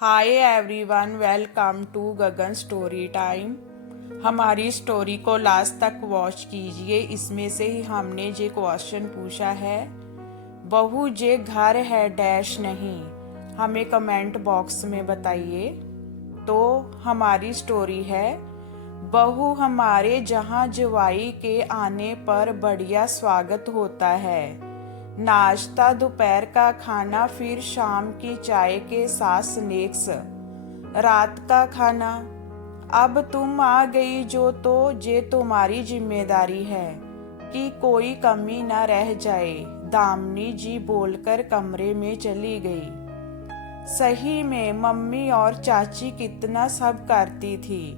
Hi everyone, welcome to Gagan story time. हमारी story को last तक वॉच कीजिए। इसमें से ही हमने जे क्वेश्चन पूछा है, बहू जे घर है डैश नहीं, हमें कमेंट बॉक्स में बताइए। तो हमारी स्टोरी है, बहू हमारे जहाँ जवाई के आने पर बढ़िया स्वागत होता है। नाश्ता, दोपहर का खाना, फिर शाम की चाय के साथ स्नैक्स, रात का खाना। अब तुम आ गई जो, तो ये तुम्हारी जिम्मेदारी है कि कोई कमी न रह जाए, दामिनी जी बोलकर कमरे में चली गई। सही में मम्मी और चाची कितना सब करती थी।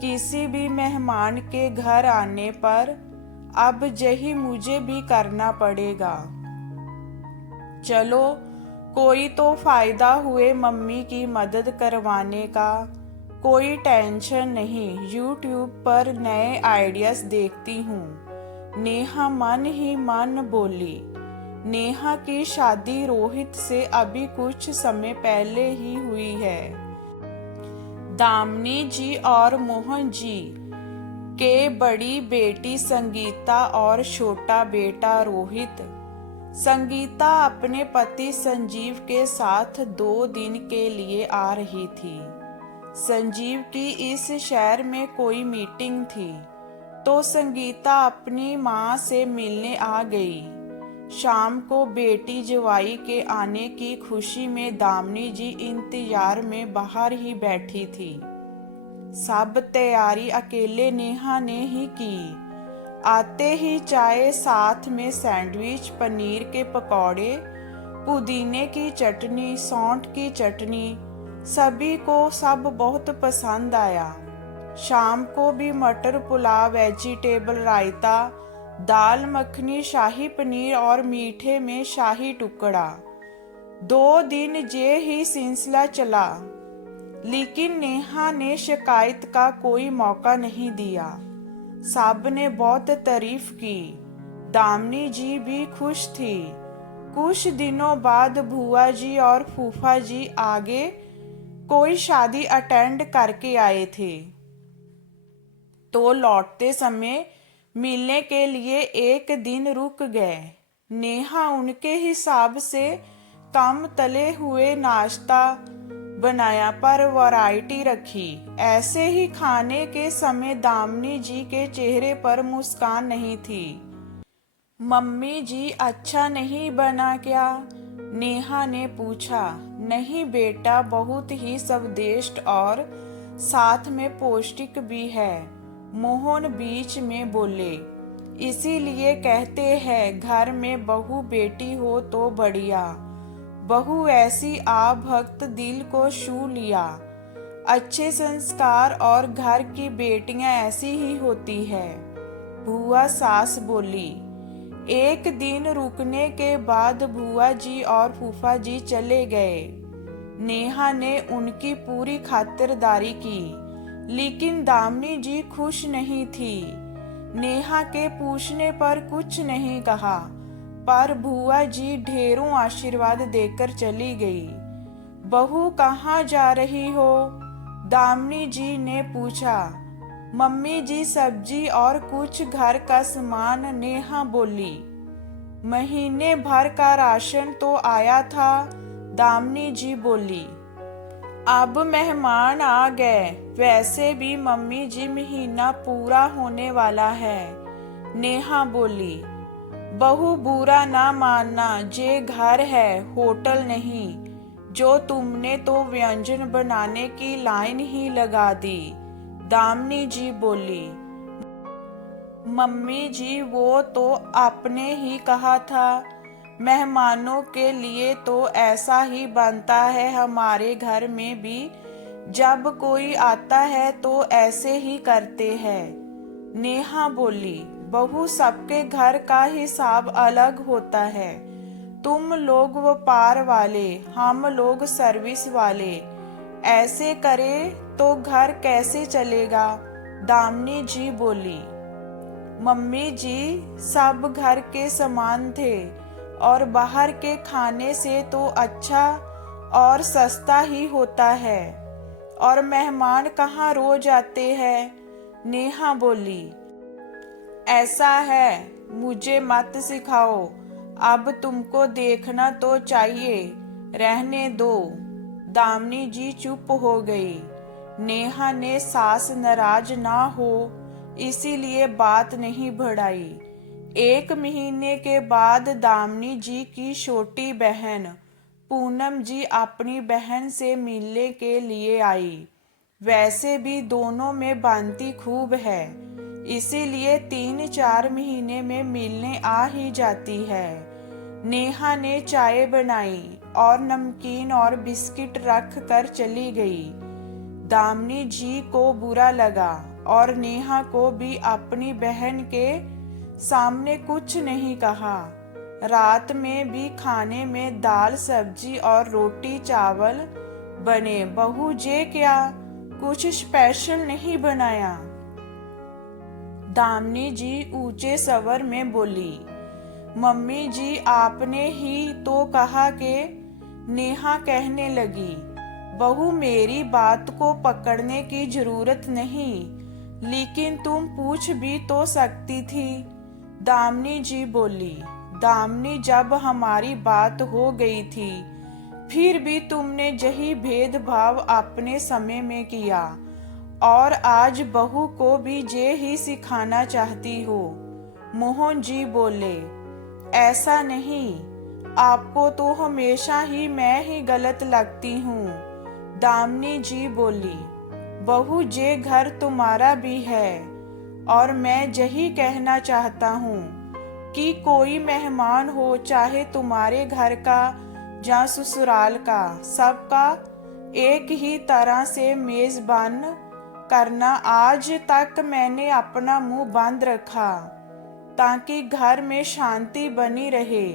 किसी भी मेहमान के घर आने पर अब यही मुझे भी करना पड़ेगा। चलो, कोई तो फायदा हुए मम्मी की मदद करवाने का। कोई टेंशन नहीं, यूट्यूब पर नए आइडियाज देखती हूँ, नेहा मन ही मन बोली। नेहा की शादी रोहित से अभी कुछ समय पहले ही हुई है। दामिनी जी और मोहन जी के बड़ी बेटी संगीता और छोटा बेटा रोहित। संगीता अपने पति संजीव के साथ 2 दिन के लिए आ रही थी। संजीव की इस शहर में कोई मीटिंग थी, तो संगीता अपनी माँ से मिलने आ गई। शाम को बेटी जवाई के आने की खुशी में दामिनी जी इंतजार में बाहर ही बैठी थी। सब तैयारी अकेले नेहा ने ही की। आते ही चाय, साथ में सैंडविच, पनीर के पकौड़े, पुदीने की चटनी, सौंठ की चटनी, सभी को सब बहुत पसंद आया। शाम को भी मटर पुलाव, वेजिटेबल रायता, दाल मखनी, शाही पनीर और मीठे में शाही टुकड़ा। 2 दिन ये ही सिलसिला चला, लेकिन नेहा ने शिकायत का कोई मौका नहीं दिया। सब ने बहुत तारीफ की। दामिनी जी भी खुश थी। कुछ दिनों बाद भुआ जी और फूफा जी आगे कोई शादी अटेंड करके आए थे, तो लौटते समय मिलने के लिए एक दिन रुक गए। नेहा उनके हिसाब से कम तले हुए नाश्ता बनाया, पर वैरायटी रखी। ऐसे ही खाने के समय दामिनी जी के चेहरे पर मुस्कान नहीं थी। मम्मी जी, अच्छा नहीं बना क्या? नेहा ने पूछा। नहीं बेटा, बहुत ही स्वादिष्ट और साथ में पौष्टिक भी है, मोहन बीच में बोले। इसीलिए कहते हैं घर में बहू बेटी हो तो बढ़िया। बहू ऐसी आ भक्त दिल को छू लिया। अच्छे संस्कार और घर की बेटियां ऐसी ही होती है, बुआ सास बोली। एक दिन रुकने के बाद बुआ जी और फूफा जी चले गए। नेहा ने उनकी पूरी खातिरदारी की, लेकिन दामिनी जी खुश नहीं थी। नेहा के पूछने पर कुछ नहीं कहा, पर बुआ जी ढेरों आशीर्वाद देकर चली गई। बहू कहाँ जा रही हो? दामिनी जी ने पूछा। मम्मी जी, सब्जी और कुछ घर का सामान, नेहा बोली। महीने भर का राशन तो आया था, दामिनी जी बोली। अब मेहमान आ गए, वैसे भी मम्मी जी महीना पूरा होने वाला है, नेहा बोली। बहू बुरा ना मानना, जे घर है, होटल नहीं। जो तुमने तो व्यंजन बनाने की लाइन ही लगा दी, दामिनी जी बोली। मम्मी जी, वो तो आपने ही कहा था, मेहमानों के लिए तो ऐसा ही बनता है। हमारे घर में भी जब कोई आता है तो ऐसे ही करते हैं, नेहा बोली। बहू, सबके घर का हिसाब अलग होता है। तुम लोग व्यापार वाले, हम लोग सर्विस वाले। ऐसे करे तो घर कैसे चलेगा, दामिनी जी बोली। मम्मी जी, सब घर के सामान थे और बाहर के खाने से तो अच्छा और सस्ता ही होता है। और मेहमान कहाँ रोज आते हैं? नेहा बोली। ऐसा है, मुझे मत सिखाओ, अब तुमको देखना तो चाहिए, रहने दो। दामिनी जी चुप हो गई। नेहा ने सास नाराज ना हो इसीलिए बात नहीं बढ़ाई। 1 महीने के बाद दामिनी जी की छोटी बहन पूनम जी अपनी बहन से मिलने के लिए आई। वैसे भी दोनों में बनती खूब है, इसीलिए 3-4 महीने में मिलने आ ही जाती है। नेहा ने चाय बनाई और नमकीन और बिस्किट रख कर चली गई। दामिनी जी को बुरा लगा और नेहा को भी अपनी बहन के सामने कुछ नहीं कहा। रात में भी खाने में दाल सब्जी और रोटी चावल बने। बहू जे क्या कुछ स्पेशल नहीं बनाया? दामिनी जी ऊंचे स्वर में बोली। मम्मी जी आपने ही तो कहा कि। नेहा कहने लगी। बहू मेरी बात को पकड़ने की जरूरत नहीं, लेकिन तुम पूछ भी तो सकती थी। दामिनी जी बोली। दामिनी जब हमारी बात हो गई थी फिर भी तुमने यही भेदभाव अपने समय में किया और आज बहू को भी ये ही सिखाना चाहती हो। मोहन जी बोले। ऐसा नहीं, आपको तो हमेशा ही मैं ही गलत लगती हूँ। दामिनी जी बोली। बहू ये घर तुम्हारा भी है और मैं यही कहना चाहता हूँ कि कोई मेहमान हो चाहे तुम्हारे घर का या ससुराल का, सबका एक ही तरह से मेजबान करना। आज तक मैंने अपना मुंह बंद रखा ताकि घर में शांति बनी रहे,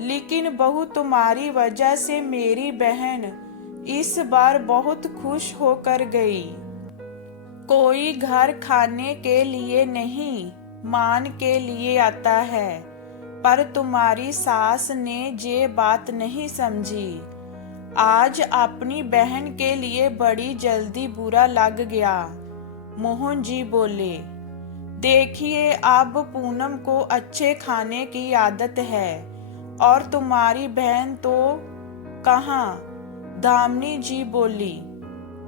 लेकिन बहू तुम्हारी वजह से मेरी बहन इस बार बहुत खुश होकर गई। कोई घर खाने के लिए नहीं, मान के लिए आता है, पर तुम्हारी सास ने ये बात नहीं समझी। आज अपनी बहन के लिए बड़ी जल्दी बुरा लग गया। मोहन जी बोले। देखिए अब पूनम को अच्छे खाने की आदत है और तुम्हारी बहन तो कहाँ? दामिनी जी बोली।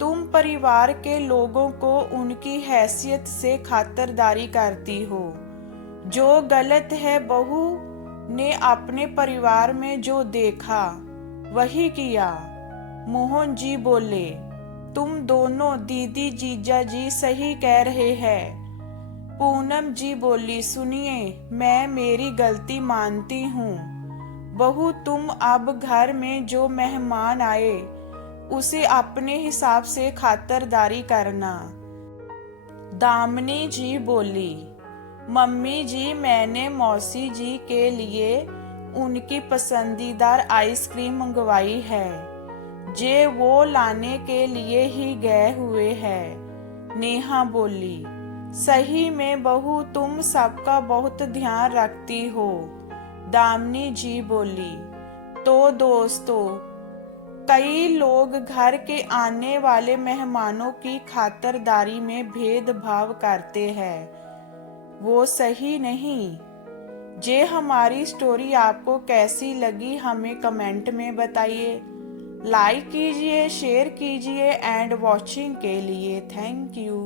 तुम परिवार के लोगों को उनकी हैसियत से खातिरदारी करती हो। जो गलत है बहू ने अपने परिवार में जो देखा वही किया। मोहन जी बोले। तुम दोनों दीदी जीजा जी सही कह रहे हैं। पूनम जी बोली। सुनिए, मैं मेरी गलती मानती हूँ। बहू तुम अब घर में जो मेहमान आए उसे अपने हिसाब से खातिरदारी करना। दामिनी जी बोली। मम्मी जी मैंने मौसी जी के लिए उनकी पसंदीदा आइसक्रीम मंगवाई है, जे वो लाने के लिए ही गए हुए हैं। नेहा बोली। सही में बहू तुम सबका बहुत ध्यान रखती हो। दामिनी जी बोली। तो दोस्तों, कई लोग घर के आने वाले मेहमानों की खातिरदारी में भेदभाव करते हैं, वो सही नहीं। जे हमारी स्टोरी आपको कैसी लगी हमें कमेंट में बताइए। लाइक कीजिए, शेयर कीजिए एंड वॉचिंग के लिए थैंक यू।